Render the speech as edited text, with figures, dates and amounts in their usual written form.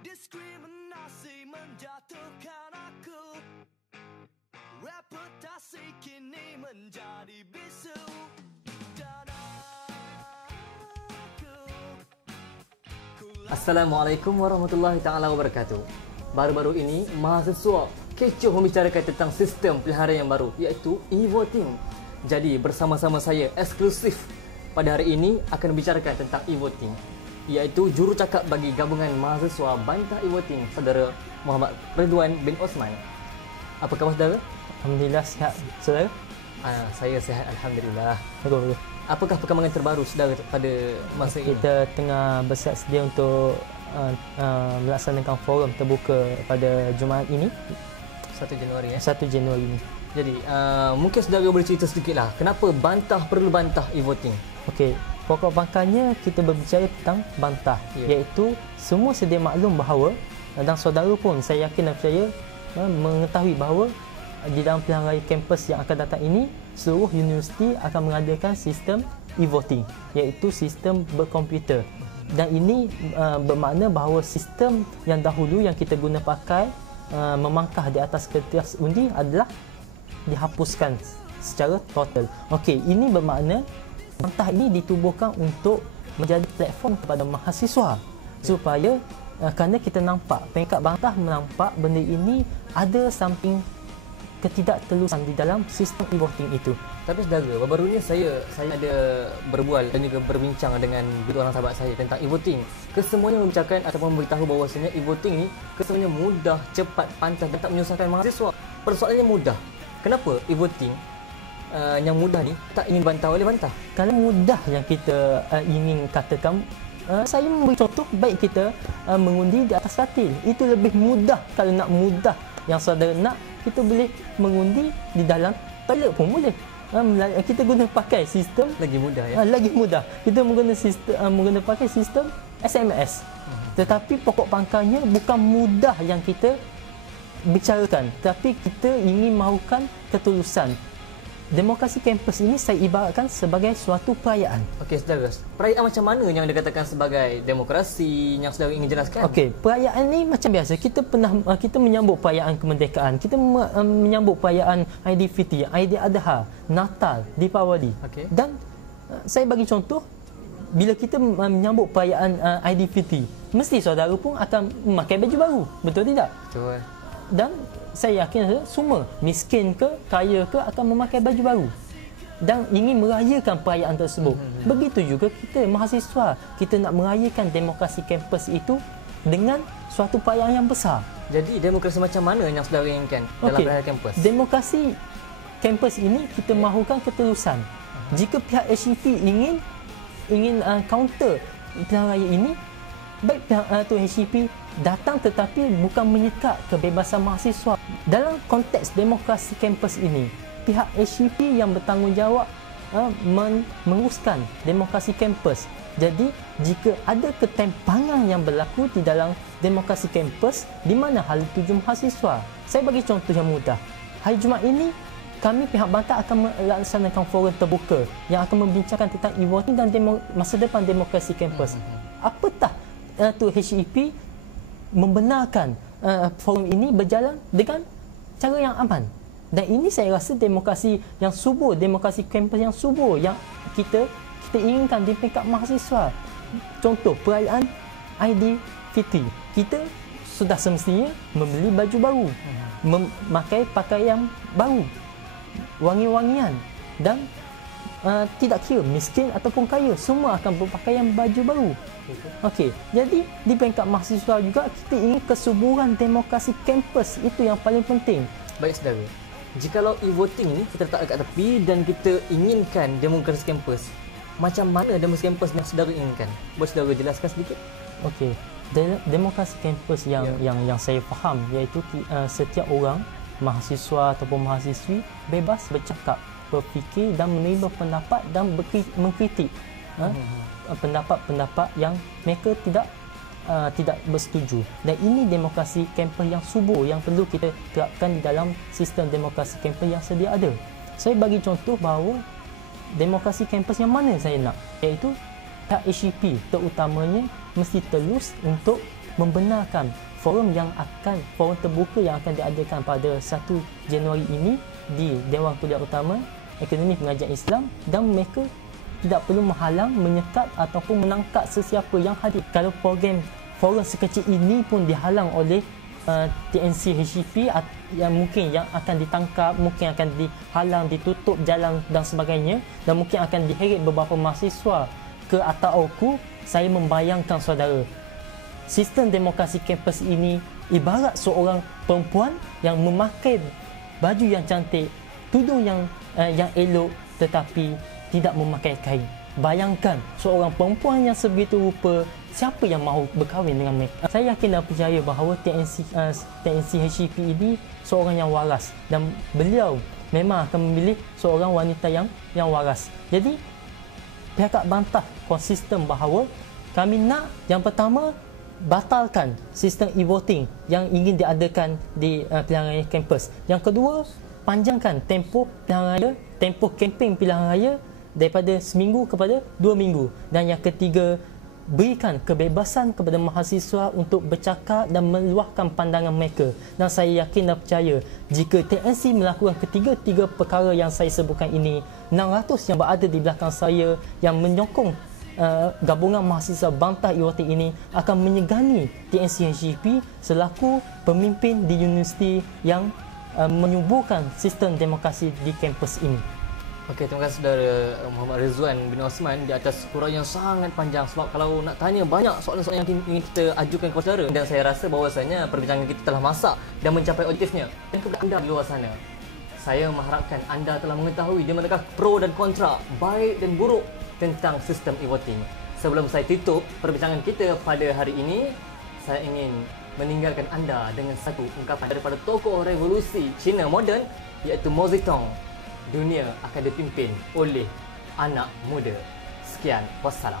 Diskriminasi menjatuhkan aku, reputasi kini menjadi bisu. Assalamualaikum warahmatullahi taala wabarakatuh. Baru-baru ini mahasiswa kecoh membicarakan tentang sistem pilihan yang baru, iaitu e-voting. Jadi bersama-sama saya eksklusif pada hari ini akan membicarakan tentang e-voting, iaitu jurucakap bagi gabungan mahasiswa bantah e-voting, saudara Muhammad Ridwan bin Osman. Apa khabar saudara? Alhamdulillah sihat saudara. Saya sihat alhamdulillah. Bagus. Apakah perkembangan terbaru saudara pada masa ini? Kita tengah bersiap sedia untuk melaksanakan forum terbuka pada Jumaat ini, 1 Januari ya. 1 Januari ini. Jadi mungkin saudara boleh cerita sedikitlah kenapa perlu bantah e-voting? Okey, pokok pangkalnya kita berbicara tentang bantah, iaitu semua sedia maklum bahawa, dan saudara pun saya yakin dan percaya mengetahui bahawa di dalam pilihan raya kampus yang akan datang ini, seluruh universiti akan mengadakan sistem e-voting, iaitu sistem berkomputer. Dan ini bermakna bahawa sistem yang dahulu yang kita guna pakai memangkah di atas kertas undi adalah dihapuskan secara total. Okey, ini bermakna bantah ini ditubuhkan untuk menjadi platform kepada mahasiswa supaya kerana kita nampak peringkat bantah menampak benda ini ada something ketidaktelusan di dalam sistem e-voting itu. Tapi saudara, baru-baru ni saya ada berbual dan juga berbincang dengan beberapa orang sahabat saya tentang e-voting. Kesemuanya membicarakan ataupun memberitahu bahawasanya e-voting ni kesemuanya mudah, cepat, pantas dan tak menyusahkan mahasiswa. Persoalannya mudah. Kenapa e-voting yang mudah ni tak ingin bantah oleh bantah? Kalau mudah yang kita ingin katakan, saya memberi contoh, baik kita mengundi di atas katil. Itu lebih mudah. Kalau nak mudah yang saudara nak, kita boleh mengundi di dalam toilet pun boleh. Kita guna pakai sistem lagi mudah ya. Lagi mudah. Kita menggunakan pakai sistem SMS. Tetapi pokok pangkalnya bukan mudah yang kita bicarakan, tapi kita ingin mahukan ketulusan. Demokrasi kampus ini saya ibaratkan sebagai suatu perayaan. Okey saudara, perayaan macam mana yang dikatakan sebagai demokrasi yang saudara ingin jelaskan? Okey, perayaan ni macam biasa. Kita menyambut perayaan kemerdekaan, kita menyambut perayaan Aidilfitri, Aidiladha, Natal, Deepawali. Okay. Dan saya bagi contoh, bila kita menyambut perayaan Aidilfitri, mesti saudara pun akan memakai baju baru. Betul tidak? Betul. Dan saya yakin semua, miskin ke, kaya ke, akan memakai baju baru dan ingin merayakan perayaan tersebut. Begitu juga kita mahasiswa, kita nak merayakan demokrasi kampus itu dengan suatu perayaan yang besar. Jadi demokrasi macam mana yang saudara inginkan dalam perayaan kampus? Demokrasi kampus ini kita mahukan ketulusan. Jika pihak HEP ingin counter pilihan raya ini, baik pihak tu HEP datang tetapi bukan menyekat kebebasan mahasiswa. Dalam konteks demokrasi kampus ini, pihak HEP yang bertanggungjawab menguruskan demokrasi kampus. Jadi, jika ada ketimpangan yang berlaku di dalam demokrasi kampus, di mana hal tuju mahasiswa? Saya bagi contoh yang mudah. Hari Jumaat ini, kami pihak bantah akan melaksanakan forum terbuka yang akan membincangkan tentang e-voting dan masa depan demokrasi kampus. Apatah tu HEP membenarkan forum ini berjalan dengan cara yang aman. Dan ini saya rasa demokrasi yang subur, demokrasi kampus yang subur yang kita inginkan di peringkat mahasiswa. Contoh perayaan Aidilfitri, kita sudah semestinya membeli baju baru, memakai pakaian baru, wangi-wangian, dan tidak kira miskin ataupun kaya, semua akan berpakaian baju baru. Okey, jadi di peringkat mahasiswa juga kita ingin kesuburan demokrasi kampus, itu yang paling penting. Baik saudara, jikalau e-voting ni kita letak dekat tepi dan kita inginkan demokrasi kampus, macam mana demokrasi kampus yang saudara inginkan? Boleh saudara jelaskan sedikit? Okey, demokrasi kampus yang saya faham, iaitu setiap orang, mahasiswa ataupun mahasiswi bebas bercakap, berfikir dan menerima pendapat dan mengkritik pendapat-pendapat yang mereka tidak bersetuju. Dan ini demokrasi kampus yang subur yang perlu kita terapkan di dalam sistem demokrasi kampus yang sedia ada. Saya bagi contoh bahawa demokrasi kampus yang mana saya nak, iaitu pihak HEP terutamanya mesti telus untuk membenarkan forum terbuka yang akan diadakan pada 1 Januari ini di Dewan Kuliah Utama Akademi Pengajian Islam, dan mereka tidak perlu menghalang, menyekat ataupun menangkap sesiapa yang hadir. Kalau forum sekecil ini pun dihalang oleh TNC HCP yang mungkin yang akan ditangkap, mungkin akan dihalang, ditutup jalan dan sebagainya, dan mungkin akan diheret beberapa mahasiswa ke Atauku. Saya membayangkan saudara, sistem demokrasi kampus ini ibarat seorang perempuan yang memakai baju yang cantik, tudung yang elok tetapi tidak memakai kain. Bayangkan seorang perempuan yang sebegitu rupa, siapa yang mahu berkahwin dengan mereka? Saya yakin dan percaya bahawa TNC HCP ini seorang yang waras, dan beliau memang akan memilih seorang wanita yang waras. Jadi pihak bantah konsisten bahawa kami nak yang pertama batalkan sistem e-voting yang ingin diadakan di pilihan raya kampus. Yang kedua, panjangkan tempoh pilihan raya, tempoh kempen pilihan raya daripada seminggu kepada 2 minggu. Dan yang ketiga, berikan kebebasan kepada mahasiswa untuk bercakap dan meluahkan pandangan mereka. Dan saya yakin dan percaya jika TNC melakukan ketiga-tiga perkara yang saya sebutkan ini, 600 yang berada di belakang saya yang menyokong gabungan mahasiswa bantah e-voting ini akan menyegani TNC HCP selaku pemimpin di universiti yang menyuburkan sistem demokrasi di kampus ini. Okey, terima kasih saudara Muhammad Rizwan bin Osman di atas huraian yang sangat panjang, sebab kalau nak tanya banyak soalan-soalan yang ingin kita ajukan kepada saudara, dan saya rasa bahawasanya perbincangan kita telah masak dan mencapai objektifnya. Dan kepada anda di luar sana, saya mengharapkan anda telah mengetahui di manakah pro dan kontra, baik dan buruk tentang sistem e-voting. Sebelum saya tutup perbincangan kita pada hari ini, saya ingin meninggalkan anda dengan satu ungkapan daripada tokoh revolusi Cina moden, iaitu Mao Zedong. Dunia akan dipimpin oleh anak muda. Sekian, wassalam.